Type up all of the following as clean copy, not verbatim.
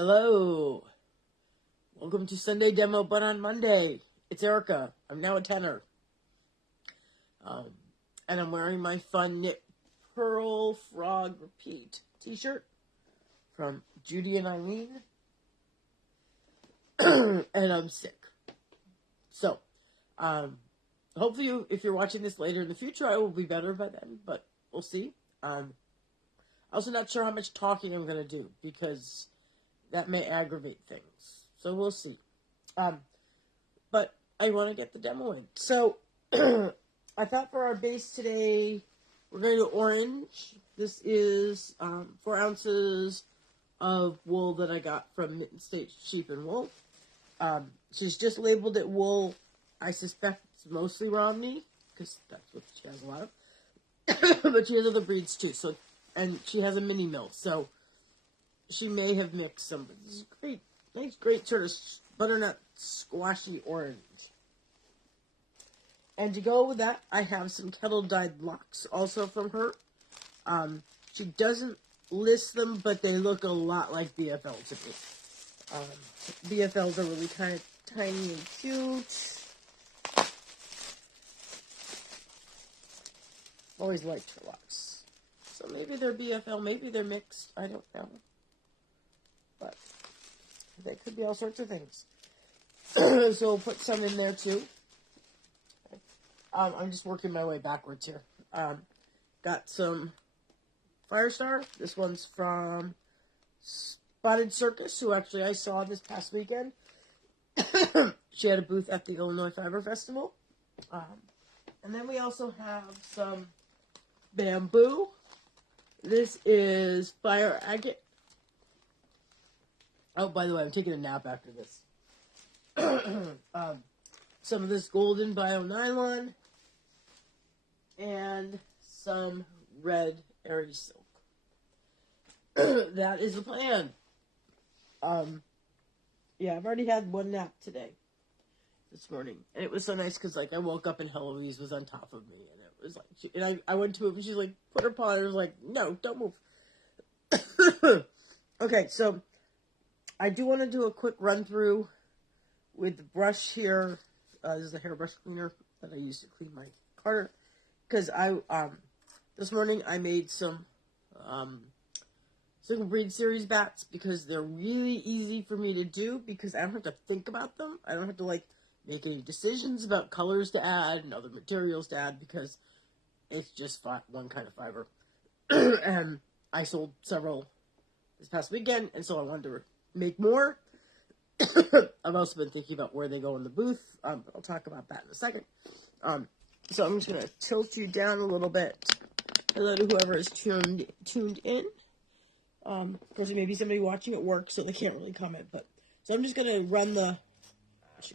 Hello. Welcome to Sunday Demo, but on Monday. It's Erica. I'm now a tenor. And I'm wearing my fun knit Pearl Frog Repeat t-shirt from Judy and Eileen. And I'm sick. So, hopefully if you're watching this later in the future, I will be better by then, but we'll see. I'm also not sure how much talking I'm going to do because that may aggravate things. So we'll see. But I want to get the demo in. So I thought for our base today, we're going to orange. This is 4 ounces of wool that I got from Mitten State Sheep and Wool. She's just labeled it wool. I suspect it's mostly Romney, because that's what she has a lot of. But she has other breeds too. So, and she has a mini mill, so she may have mixed some. But this is great. Nice, great sort of butternut squashy orange. And to go with that, I have some kettle dyed locks also from her. She doesn't list them, but they look a lot like BFL to me. BFLs are really kind of tiny and cute. Always liked her locks. So maybe they're BFL, maybe they're mixed. I don't know. But they could be all sorts of things. So we'll put some in there too. I'm just working my way backwards here. Got some Firestar. This one's from Spotted Circus, who actually I saw this past weekend. She had a booth at the Illinois Fiber Festival. And then we also have some bamboo. This is Fire Agate. Oh, by the way, I'm taking a nap after this. Some of this golden bio nylon. And some red airy silk. That is the plan. Yeah, I've already had one nap today. This morning. And it was so nice because, like, I woke up and Heloise was on top of me. And it was like, I went to move and she's like, put her paw. And I was like, no, don't move. Okay, so I do want to do a quick run through with the brush here. This is the hairbrush cleaner that I use to clean my Carter. Because this morning I made some Single Breed Series bats because they're really easy for me to do because I don't have to think about them. I don't have to, like, make any decisions about colors to add and other materials to add because it's just one kind of fiber. And I sold several this past weekend, and so I wanted to make more. I've also been thinking about where they go in the booth, but I'll talk about that in a second. So I'm just going to tilt you down a little bit. Hello to whoever is tuned in. Of course, maybe somebody watching at work, so they can't really comment. But so I'm just going to run the...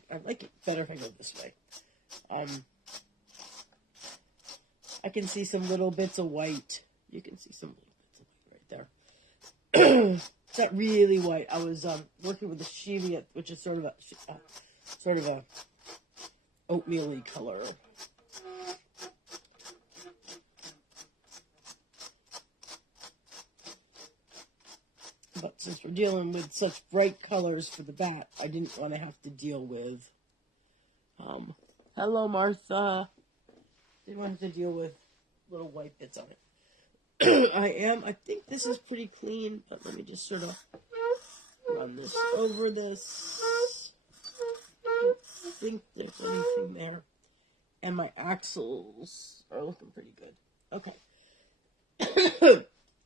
I like it better if I go this way. I can see some little bits of white. You can see some little bits of white right there. It's not really white. I was working with the Cheviot, which is sort of a oatmeal-y color. But since we're dealing with such bright colors for the bat, I didn't want to have to deal with, hello Martha, didn't want to deal with little white bits on it. I think this is pretty clean, but let me just sort of run this over this. I don't think there's anything there. And my axles are looking pretty good. Okay.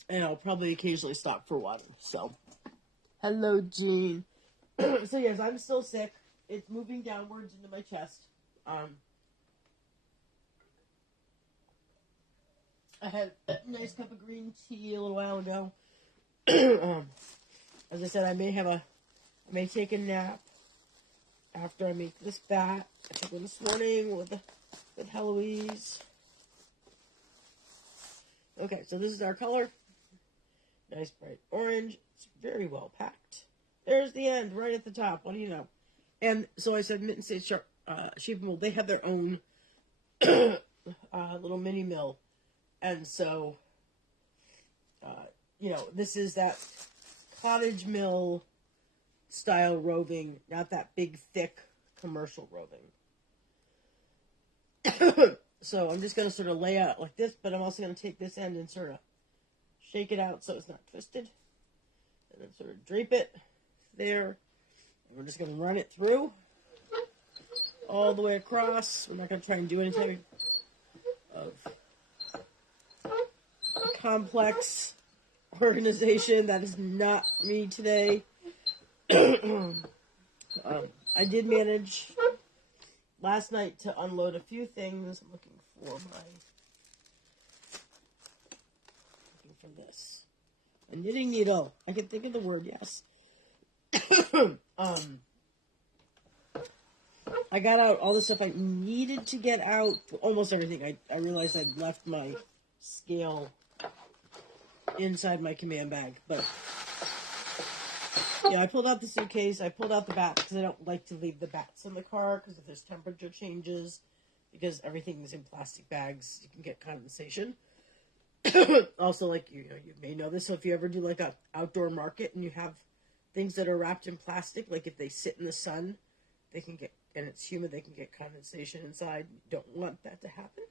And I'll probably occasionally stop for water. So, hello, Jean. So, yes, I'm still sick. It's moving downwards into my chest. I had a nice cup of green tea a little while ago. As I said, I may take a nap after I make this bat. I took one this morning with Heloise. Okay, so this is our color. Nice bright orange. It's very well packed. There's the end, right at the top. What do you know? And so I said Mitten State Sheep and Wool, they have their own little mini mill. And so, this is that cottage mill style roving, not that big, thick commercial roving. So I'm just going to sort of lay out like this, but I'm also going to take this end and sort of shake it out so it's not twisted. And then sort of drape it there. And we're just going to run it through all the way across. We're not going to try and do anything of complex organization. That is not me today. I did manage last night to unload a few things. I'm looking for this. A knitting needle. I can think of the word, yes. I got out all the stuff I needed to get out. Almost everything. I realized I'd left my scale inside my command bag. But, yeah, I pulled out the suitcase. I pulled out the bats because I don't like to leave the bats in the car because if there's temperature changes, because everything is in plastic bags, you can get condensation. Also, like, you may know this, so if you ever do, like, an outdoor market and you have things that are wrapped in plastic, like if they sit in the sun, they can get, and it's humid, they can get condensation inside. You don't want that to happen.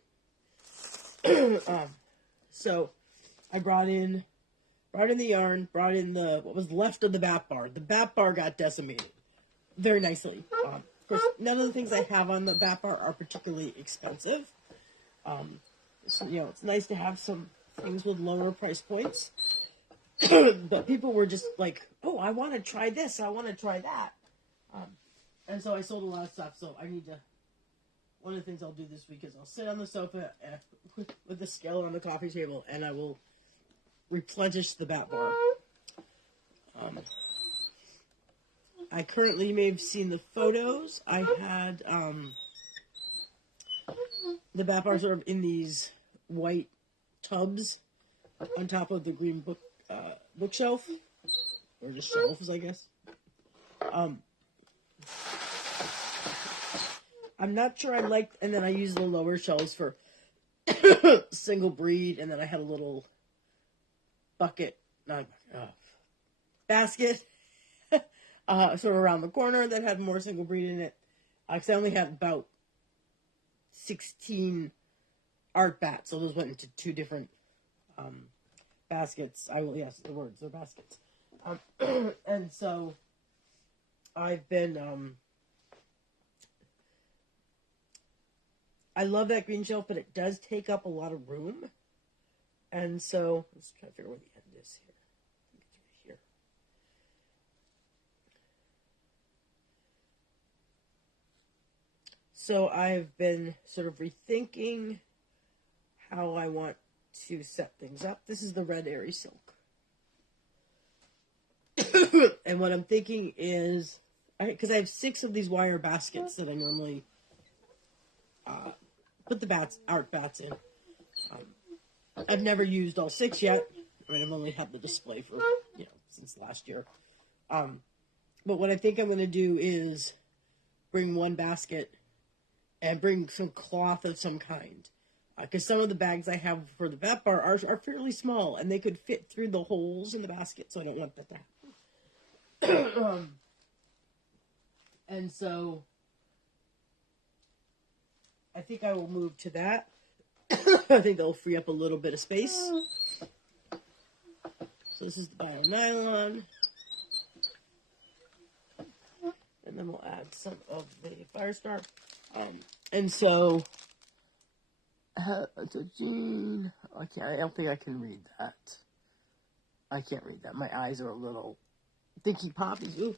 So I brought in the yarn, brought in what was left of the bat bar. The bat bar got decimated very nicely. Of course, none of the things I have on the bat bar are particularly expensive. It's nice to have some things with lower price points. But people were just like, oh, I want to try this, I want to try that. And so I sold a lot of stuff, so I need to, one of the things I'll do this week is I'll sit on the sofa with the scale on the coffee table, and I will replenish the bat bar. I currently, you may have seen the photos, I had the bat bar sort of in these white tubs on top of the green bookshelf, or just shelves, I guess. I'm not sure I liked, and then I used the lower shelves for single breed, and then I had a little basket sort of around the corner that had more single breed in it. Because I only had about 16 art bats, so those went into two different baskets. Yes, the words, they're baskets. And so I've been, I love that green shelf, but it does take up a lot of room. And so, let's try to figure out where the end is here. I think it's right here. So I've been sort of rethinking how I want to set things up. This is the red Airy silk. And what I'm thinking is, because I have 6 of these wire baskets that I normally put the art bats in. I've never used all 6 yet. I mean, I've only had the display for, since last year. But what I think I'm going to do is bring one basket and bring some cloth of some kind. Because some of the bags I have for the bat bar are fairly small, and they could fit through the holes in the basket, so I don't want that to happen. And so I think I will move to that. I think that'll free up a little bit of space. So this is the bio nylon. And then we'll add some of the Firestar. And so, I don't think I can read that. I can't read that. My eyes are a little thinking poppies. Ooh,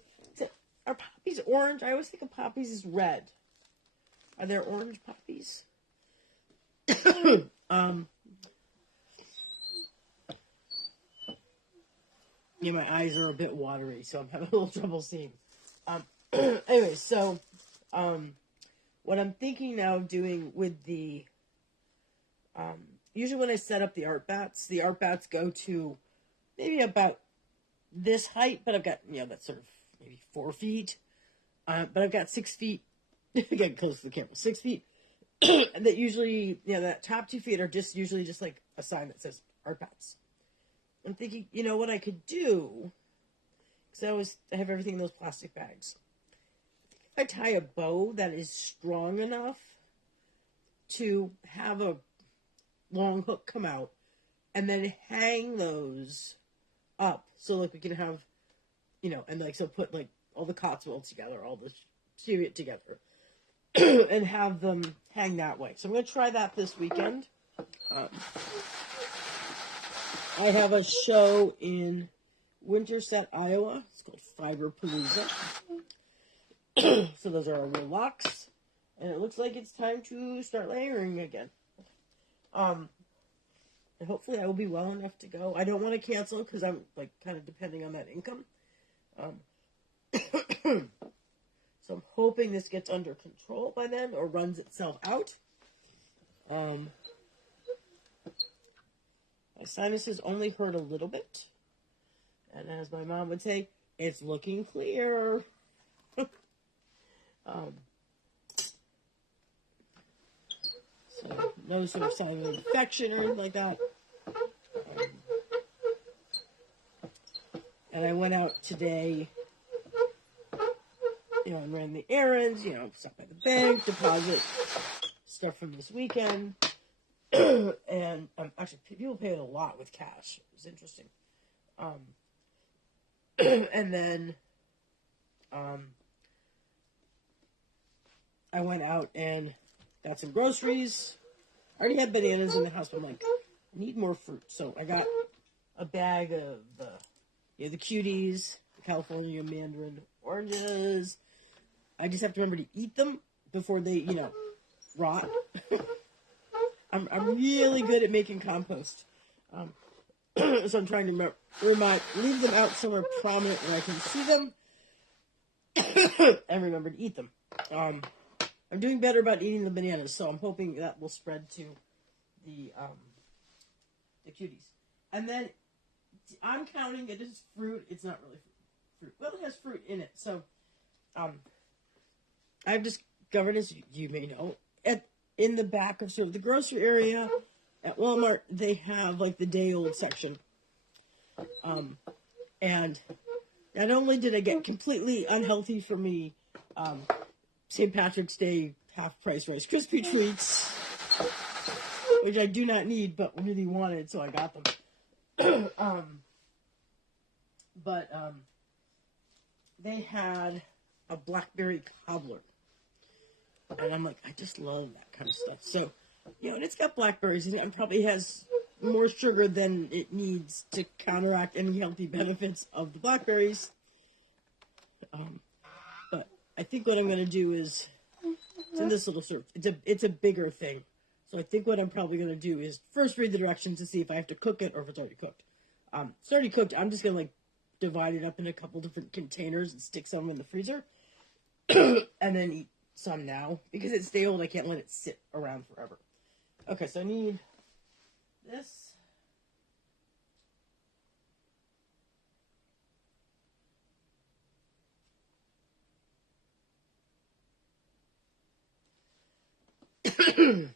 are poppies orange? I always think of poppies as red. Are there orange poppies? Yeah, my eyes are a bit watery, so I'm having a little trouble seeing. Anyway, so, what I'm thinking now of doing with the, usually when I set up the art bats go to maybe about this height, but I've got, that's sort of maybe 4 feet. But I've got 6 feet, getting close to the camera, 6 feet. That usually, that top 2 feet are usually just like a sign that says art bats. I'm thinking, what I could do, because I have everything in those plastic bags. If I tie a bow that is strong enough to have a long hook come out, and then hang those up, so like we can have, and like so put like all the Cotswolds together, all the Cheviot together, and have them hang that way. So I'm going to try that this weekend. I have a show in Winterset, Iowa. It's called Fiber Palooza. So those are our real locks. And it looks like it's time to start layering again. And hopefully I will be well enough to go. I don't want to cancel because I'm like kind of depending on that income. So I'm hoping this gets under control by then or runs itself out. My sinuses only hurt a little bit. And as my mom would say, it's looking clear. So no sort of sign of infection or anything like that. And I went out today, and ran the errands, stopped by the bank, deposit stuff from this weekend. And actually, people pay a lot with cash. It was interesting. And then I went out and got some groceries. I already had bananas in the house, but I'm like, I need more fruit. So I got a bag of the cuties, the California mandarin oranges. I just have to remember to eat them before they, rot. I'm really good at making compost. So I'm trying to leave them out somewhere prominent where I can see them and remember to eat them. I'm doing better about eating the bananas, so I'm hoping that will spread to the cuties. And then I'm counting it as fruit. It's not really fruit. Well, it has fruit in it. So I've discovered, as you may know, in the back of sort of the grocery area at Walmart, they have like the day-old section. And not only did I get completely unhealthy for me St. Patrick's Day half-price Rice Krispie treats, which I do not need but really wanted, so I got them. But they had a blackberry cobbler. And I'm like, I just love that kind of stuff. So, and it's got blackberries in it and probably has more sugar than it needs to counteract any healthy benefits of the blackberries. But I think what I'm going to do is, it's in this little sort of, it's a bigger thing. So I think what I'm probably going to do is first read the directions to see if I have to cook it or if it's already cooked. It's already cooked. I'm just going to divide it up in a couple different containers and stick some in the freezer. And then eat some now. Because it's day old, I can't let it sit around forever. Okay, so I need this. I'm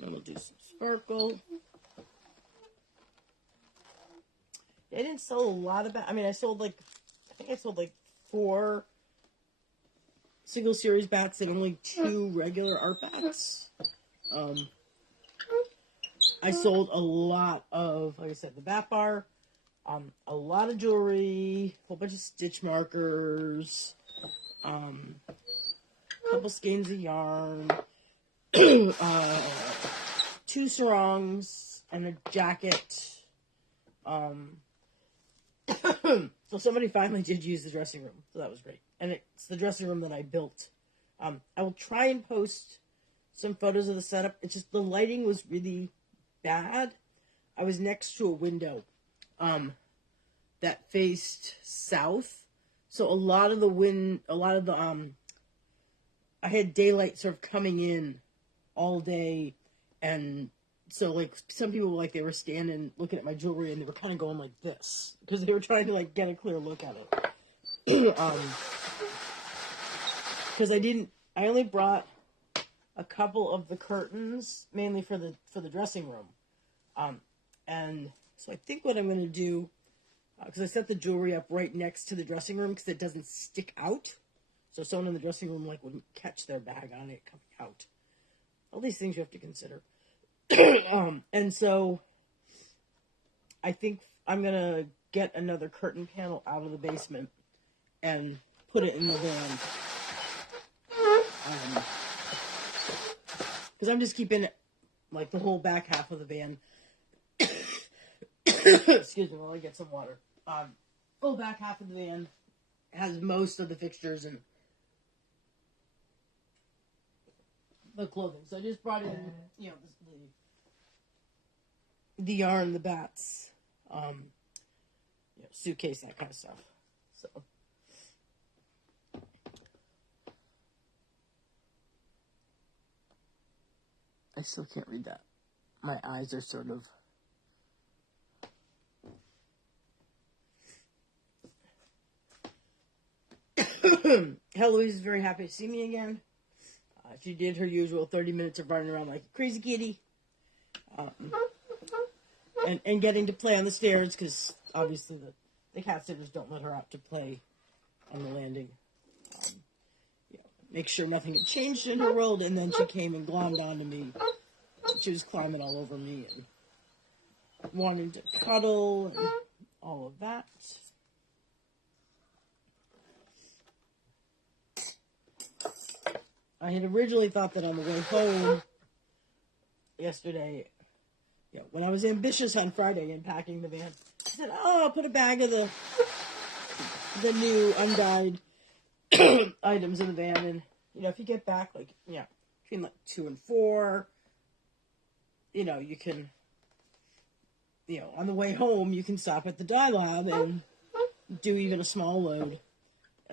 going to do some sparkle. I didn't sell a lot of I sold I think I sold 4 single series bats and only 2 regular art bats. I sold a lot of, like I said, the bat bar, a lot of jewelry, a whole bunch of stitch markers, a couple skeins of yarn, 2 sarongs, and a jacket. So somebody finally did use the dressing room, so that was great. And it's the dressing room that I built. I will try and post some photos of the setup. It's just the lighting was really bad. I was next to a window that faced south, so a lot of the I had daylight sort of coming in all day, and so some people they were standing looking at my jewelry and they were kind of going like this because they were trying to get a clear look at it. Because I only brought a couple of the curtains mainly for the dressing room, And so I think what I'm going to do, because I set the jewelry up right next to the dressing room because it doesn't stick out. So someone in the dressing room wouldn't catch their bag on it coming out. All these things you have to consider. And so I think I'm going to get another curtain panel out of the basement and put it in the van. Because I'm just keeping the whole back half of the van. Excuse me while I get some water. Whole back half of the van has most of the fixtures and the clothing. So I just brought in, the yarn, the bats, suitcase, that kind of stuff. So I still can't read that. My eyes are sort of. Heloise is very happy to see me again. She did her usual 30 minutes of running around like a crazy kitty. And getting to play on the stairs, because obviously the cat sitters don't let her out to play on the landing. Make sure nothing had changed in her world, and then she came and glommed onto me. She was climbing all over me and wanting to cuddle and all of that. I had originally thought that on the way home yesterday, when I was ambitious on Friday in packing the van, I said, I'll put a bag of the new undyed items in the van, and, if you get back, between 2 and 4, you can, on the way home, you can stop at the dye lab and do even a small load.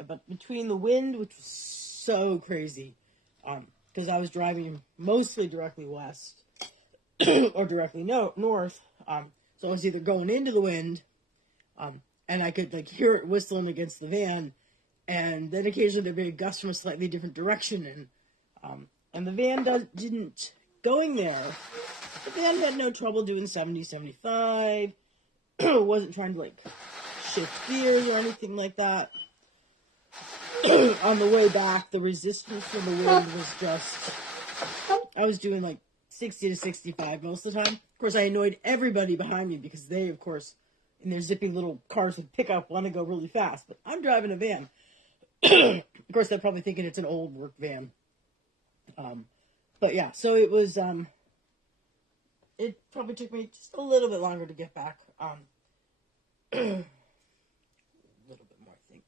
But between the wind, which was so crazy, because I was driving mostly directly west or directly north, so I was either going into the wind, and I could hear it whistling against the van, and then occasionally there'd be a gust from a slightly different direction, and the van didn't going there. The van had no trouble doing 70, 75. Wasn't trying to shift gears or anything like that. On the way back, the resistance from the wind was just, I was doing 60 to 65 most of the time. Of course, I annoyed everybody behind me because they, of course, in their zipping little cars with pickup, want to go really fast. But I'm driving a van. Of course, they're probably thinking it's an old work van. But yeah, so it was, it probably took me just a little bit longer to get back. A little bit more, I think.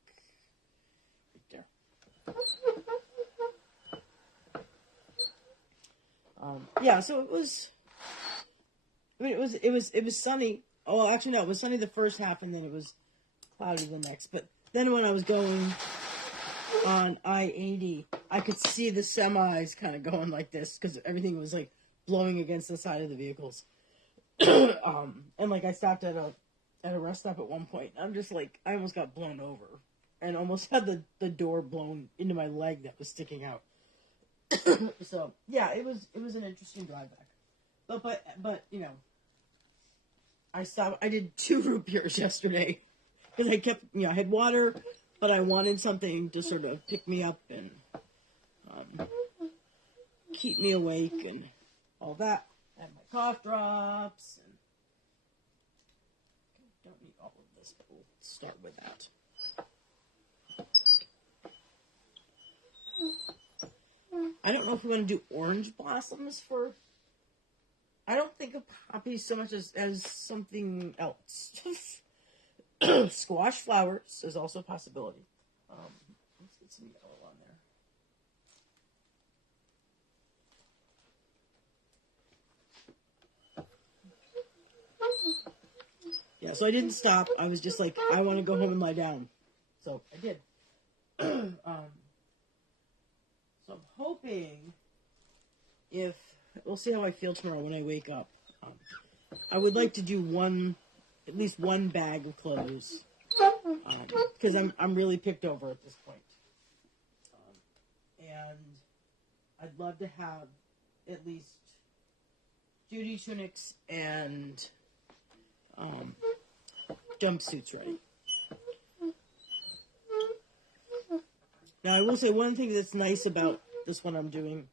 Yeah, so it was. It was sunny. Oh, actually, no, it was sunny the first half, and then it was cloudy the next. But then when I was going on I-80, I could see the semis kind of going like this because everything was blowing against the side of the vehicles. And I stopped at a rest stop at one point. I'm just I almost got blown over and almost had the door blown into my leg that was sticking out. So yeah, it was an interesting drive back, but I stopped. I did 2 root beers yesterday because I kept I had water, but I wanted something to sort of pick me up and keep me awake and all that. I had my cough drops and don't need all of this, but we'll start with that. I don't know if we're going to do orange blossoms for. I don't think of poppies so much as something else. Squash flowers is also a possibility. Let's get some yellow on there. Yeah, so I didn't stop. I was just I want to go home and lie down. So I did. So I'm hoping we'll see how I feel tomorrow when I wake up. I would like to do at least one bag of clothes, because I'm really picked over at this point. And I'd love to have at least duty tunics and jumpsuits ready. Now, I will say one thing that's nice about this one I'm doing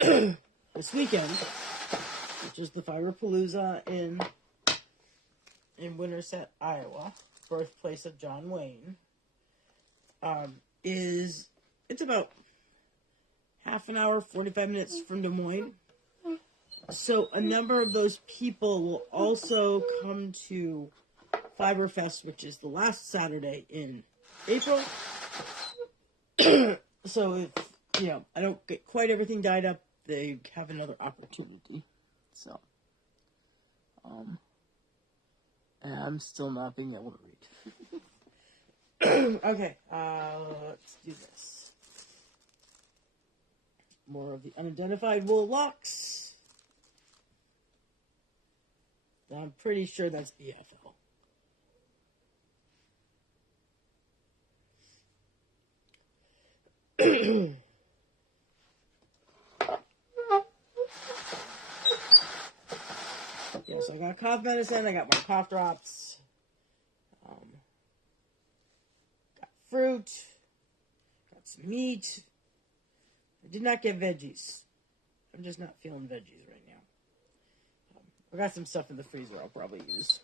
this weekend, which is the Fiberpalooza in Winterset, Iowa, birthplace of John Wayne, is it's about half an hour, 45 minutes from Des Moines. So a number of those people will also come to Fiberfest, which is the last Saturday in April. So if, I don't get quite everything dyed up, they have another opportunity. So, and I'm still not being able to read. Okay, let's do this. More of the unidentified wool locks. I'm pretty sure that's BFL. So I got cough medicine, I got more cough drops, got fruit, got some meat. I did not get veggies. I'm just not feeling veggies right now. I got some stuff in the freezer I'll probably use.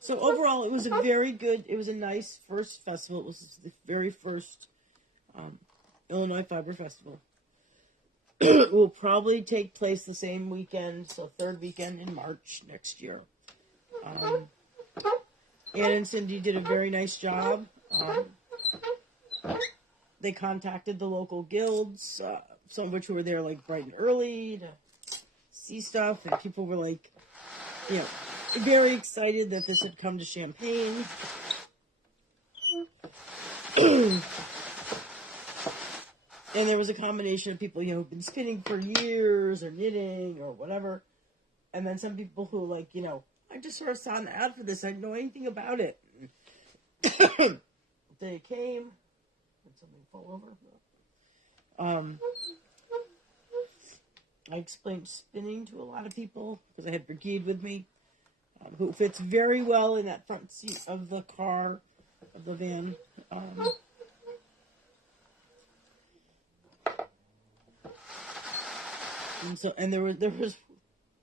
So overall, it was a nice first festival. It was the very first Illinois Fiber Festival. It will probably take place the same weekend, so third weekend in March next year. Ann and Cindy did a very nice job. They contacted the local guilds, some of which were there like bright and early to see stuff, and people were like, very excited that this had come to Champaign. And there was a combination of people, who've been spinning for years or knitting or whatever. And then some people who I just sort of saw an ad for this. I didn't know anything about it. They came. Did something fall over? I explained spinning to a lot of people because I had Brigid with me, who fits very well in that front seat of the car, of the van. And there was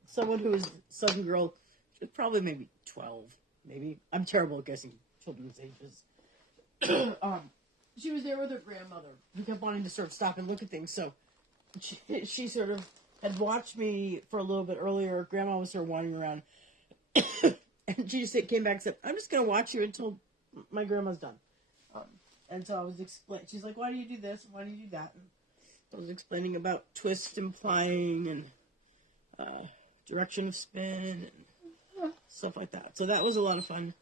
someone who was Southern girl, she was probably maybe 12, maybe. I'm terrible at guessing children's ages. She was there with her grandmother, who kept wanting to sort of stop and look at things. So she sort of had watched me for a little bit earlier. Grandma was sort of wandering around. And she just came back and said, I'm just going to watch you until my grandma's done. And so I was explaining. She's like, why do you do this? Why do you do that? And I was explaining about twist implying and direction of spin and stuff like that. So that was a lot of fun.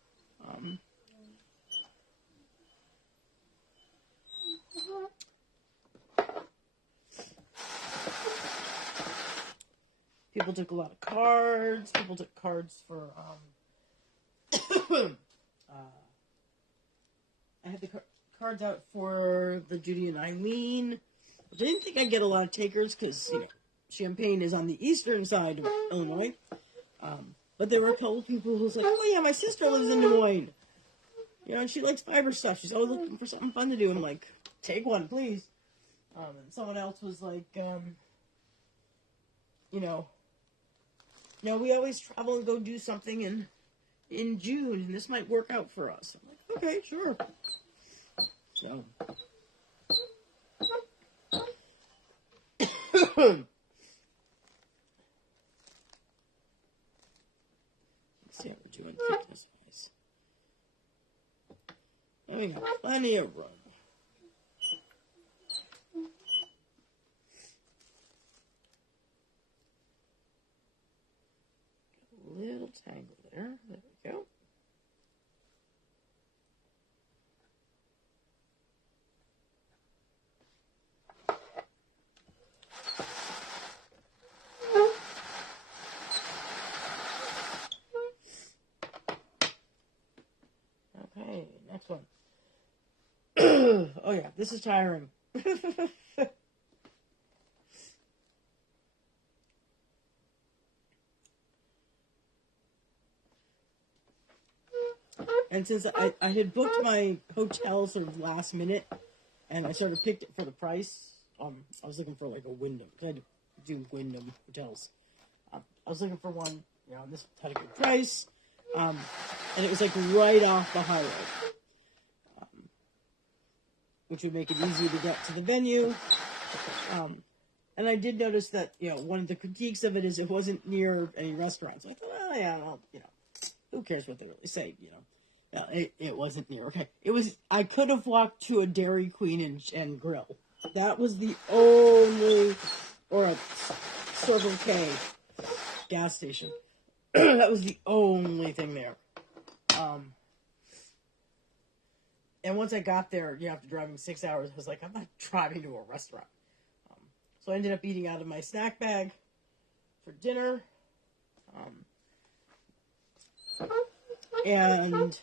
People took a lot of cards. People took cards for... I had the cards out for the Judy and Eileen. I didn't think I'd get a lot of takers because, Champaign is on the eastern side of Illinois. But there were a couple of people who said, oh yeah, my sister lives in Des Moines. And she likes fiber stuff. She's always looking for something fun to do. I'm like, take one, please. And someone else was like, we always travel and go do something in June, and this might work out for us. I'm like, okay, sure. So... Let's see how we're doing fitness-wise. We got plenty of room. A little tangle there. There we go. fun. Oh yeah, this is tiring. And since I had booked my hotel sort of last minute, and I sort of picked it for the price, I was looking for like a Wyndham. I had to do Wyndham hotels. I was looking for one, and this had a good price, and it was like right off the highway, which would make it easy to get to the venue. And I did notice that, one of the critiques of it is it wasn't near any restaurants. I thought, oh yeah, well, who cares what they really say, it wasn't near. Okay, it was. I could have walked to a Dairy Queen and grill. That was the only, or a Circle K gas station. That was the only thing there. And once I got there, after driving 6 hours, I was like, I'm not driving to a restaurant. So I ended up eating out of my snack bag for dinner. And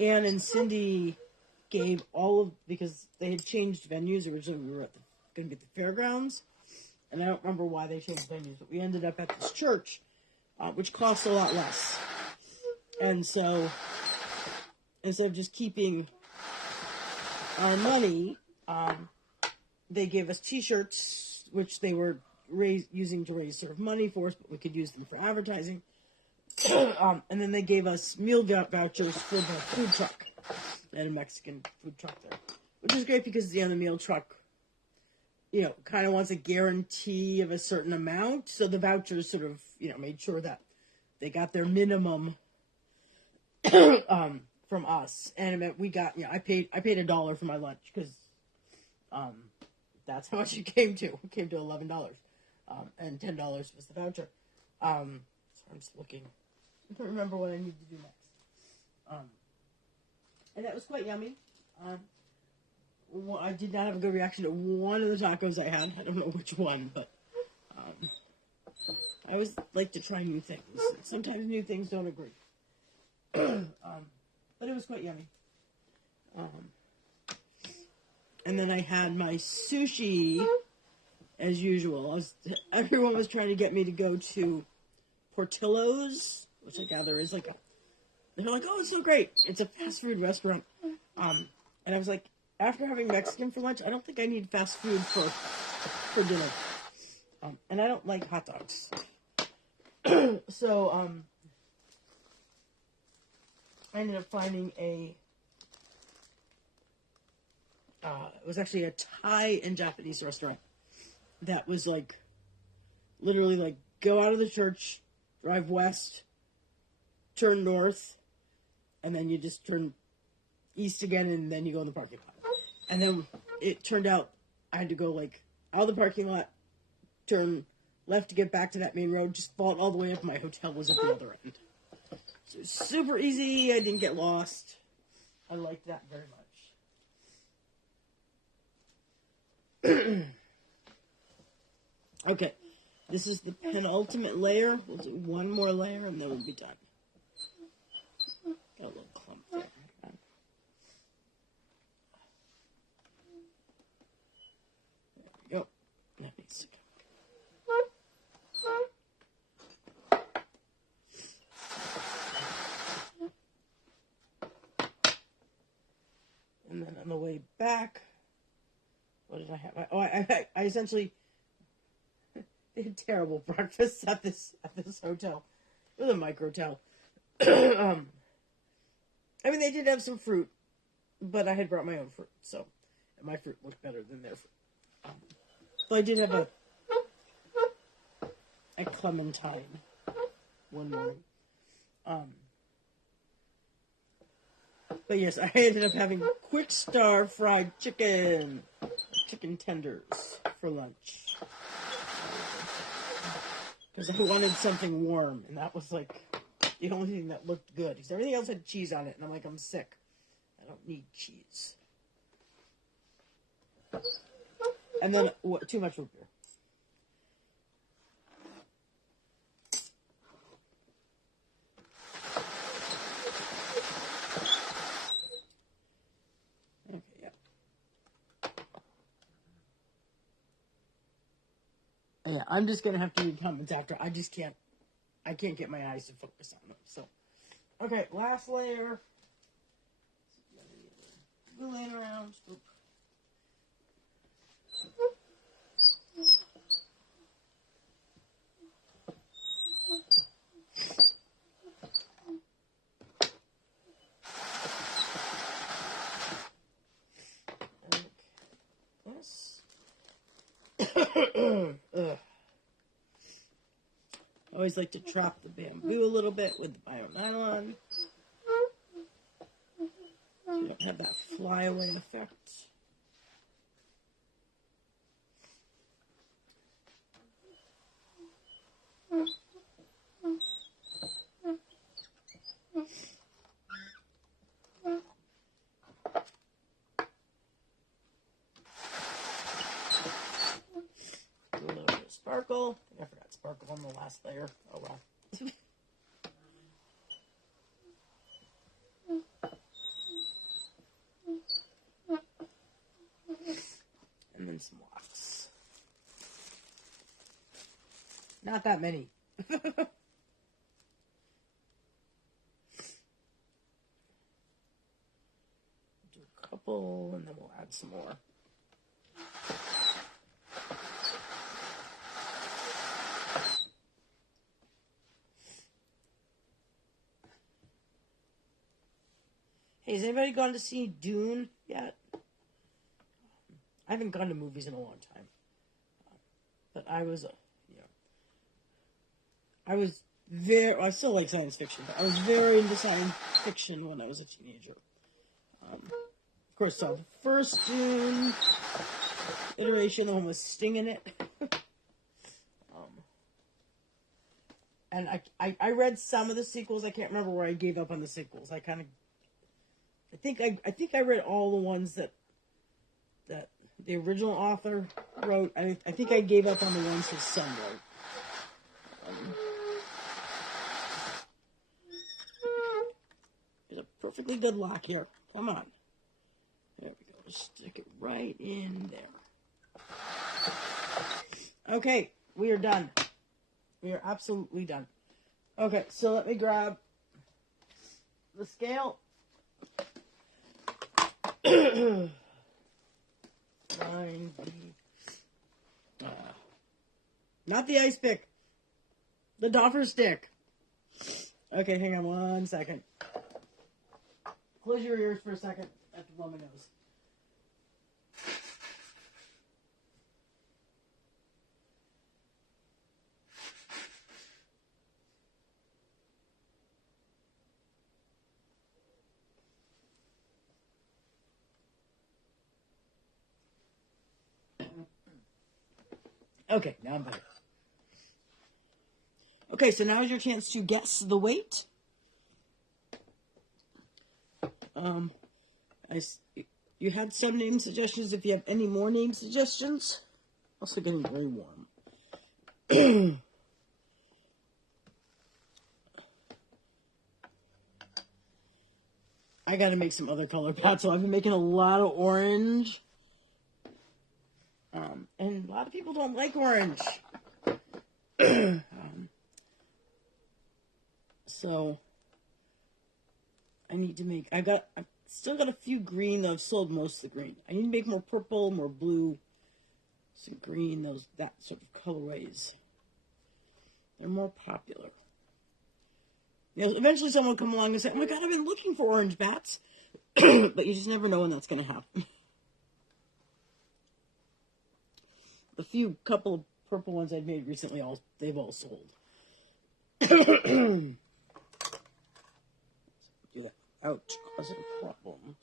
Anne and Cindy gave because they had changed venues. Originally, we were going to be at the fairgrounds. And I don't remember why they changed venues, but we ended up at this church, which costs a lot less. And so, instead of just keeping our money, they gave us T-shirts, which they were using to raise sort of money for us, but we could use them for advertising. And then they gave us meal vouchers for the food truck. They had a Mexican food truck there, which is great because the meal truck, kind of wants a guarantee of a certain amount. So the vouchers sort of, made sure that they got their minimum from us. And it meant we got, I paid $1 for my lunch because that's how much it came to. It came to $11. And $10 was the voucher. So I'm just looking. I don't remember what I need to do next. And that was quite yummy. I did not have a good reaction to one of the tacos I had. I don't know which one, but I always like to try new things. Sometimes new things don't agree. But it was quite yummy. And then I had my sushi, as usual. Everyone was trying to get me to go to Portillo's, which I gather is they're like, oh, it's so great. It's a fast food restaurant. And I was like, after having Mexican for lunch, I don't think I need fast food for dinner. And I don't like hot dogs. So, I ended up finding it was actually a Thai and Japanese restaurant that was literally go out of the church, drive west, turn north, and then you just turn east again, and then you go in the parking lot. And then it turned out I had to go out of the parking lot, turn left to get back to that main road, just followed all the way up. My hotel was at the other end. So it was super easy. I didn't get lost. I liked that very much. Okay, this is the penultimate layer. We'll do one more layer and then we'll be done. Got a little clump there. There we go. That needs to go. And then on the way back, what did I have? I essentially they had terrible breakfast at this hotel. It was a micro-hotel. I mean, they did have some fruit, but I had brought my own fruit, so my fruit looked better than their fruit. So I did have a clementine one morning. But yes, I ended up having Quick Star fried chicken tenders for lunch. Because I wanted something warm, and that was the only thing that looked good. Because everything else had cheese on it, and I'm like, I'm sick. I don't need cheese. And then, too much root beer. I'm just gonna have to read comments after. I can't get my eyes to focus on them. So, okay, last layer. We're laying around. Oop. Ugh. I always like to chop the bamboo a little bit with the bio-nylon, so you don't have that flyaway effect. A little bit of sparkle. I forgot sparkle on the last layer. Oh well. And then some wax. Not that many. Do a couple, and then we'll add some more. Hey, has anybody gone to see Dune yet? I haven't gone to movies in a long time. But I still like science fiction, but I was very into science fiction when I was a teenager. Of course, saw the first Dune iteration, the one with Sting in it. And I read some of the sequels. I can't remember where I gave up on the sequels. I think I read all the ones that the original author wrote. I think I gave up on the ones his son wrote. There's a perfectly good lock here. Come on. There we go. Just stick it right in there. Okay, we are done. We are absolutely done. Okay, so let me grab the scale. 90. Not the ice pick. The Doffer stick. Okay, hang on 1 second. Close your ears for a second. I have to blow my nose. Okay, now I'm better. Okay, so now is your chance to guess the weight. You had some name suggestions. If you have any more name suggestions, also getting very warm. I got to make some other color pots, so I've been making a lot of orange. And a lot of people don't like orange. So I need to make, I've still got a few green, though I've sold most of the green. I need to make more purple, more blue, some green, that sort of colorways. They're more popular. Eventually someone will come along and say, oh my God, I've been looking for orange bats. But you just never know when that's going to happen. The couple of purple ones I've made recently, they've all sold. Do that without causing problems.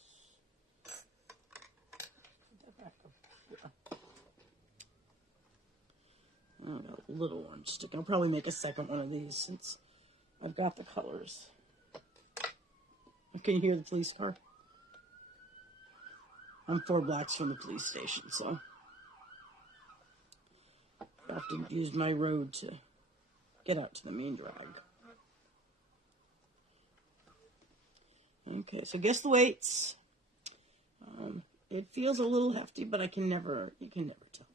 I got a little orange stick. I'll probably make a second one of these since I've got the colors. Can you hear the police car? I'm 4 blocks from the police station, so I have to use my road to get out to the main drag. Okay, so guess the weights. It feels a little hefty, but you can never tell.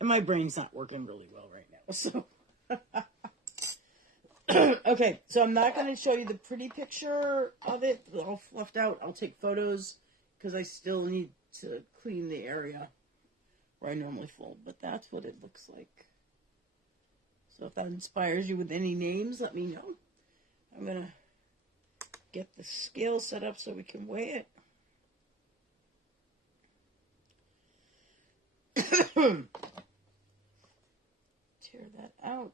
And my brain's not working really well right now, so. Okay, so I'm not going to show you the pretty picture of it, all fluffed out. I'll take photos, because I still need to clean the area where I normally fold, but that's what it looks like. So if that inspires you with any names, let me know. I'm going to get the scale set up so we can weigh it. Tear that out.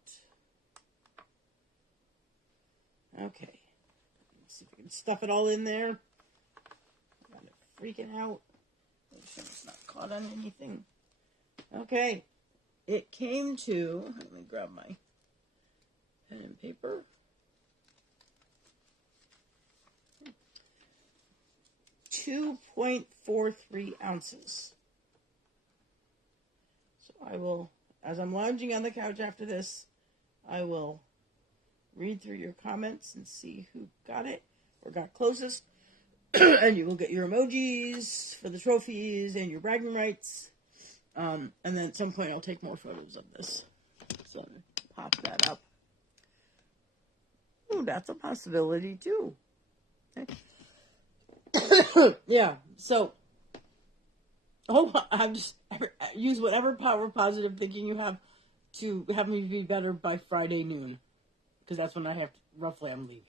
Okay. Let's see if we can stuff it all in there. Got it freaking out. Make sure it's not caught on anything. Okay. It came to, let me grab my pen and paper. 2.43 ounces. So I will, as I'm lounging on the couch after this, I will read through your comments and see who got it or got closest. And you will get your emojis for the trophies and your bragging rights. And then at some point I'll take more photos of this. So pop that up. Oh, that's a possibility too. Okay. Yeah, so I'm just use whatever power positive thinking you have to have me be better by Friday noon, because that's when I have to, roughly I'm leaving.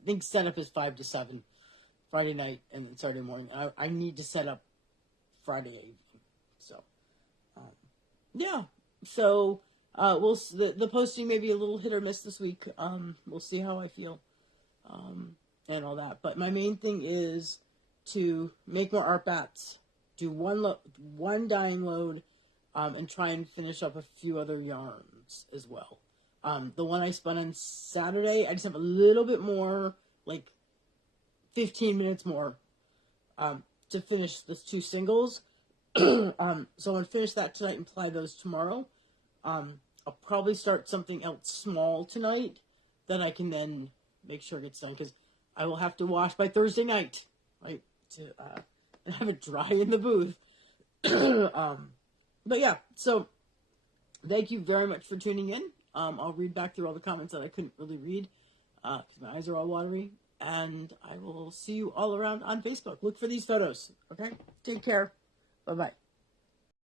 I think setup is 5 to 7 Friday night and then Saturday morning. I need to set up Friday evening. So yeah, so the posting may be a little hit or miss this week. We'll see how I feel and all that. But my main thing is to make more art bats, do one dyeing load, and try and finish up a few other yarns as well. The one I spun on Saturday, I just have a little bit more, like 15 minutes more to finish those 2 singles. So I'm going to finish that tonight and apply those tomorrow. I'll probably start something else small tonight that I can then make sure it gets done, because I will have to wash by Thursday night, right, to have it dry in the booth. But yeah, so thank you very much for tuning in. I'll read back through all the comments that I couldn't really read because my eyes are all watery. And I will see you all around on Facebook. Look for these photos, okay? Take care. Bye-bye.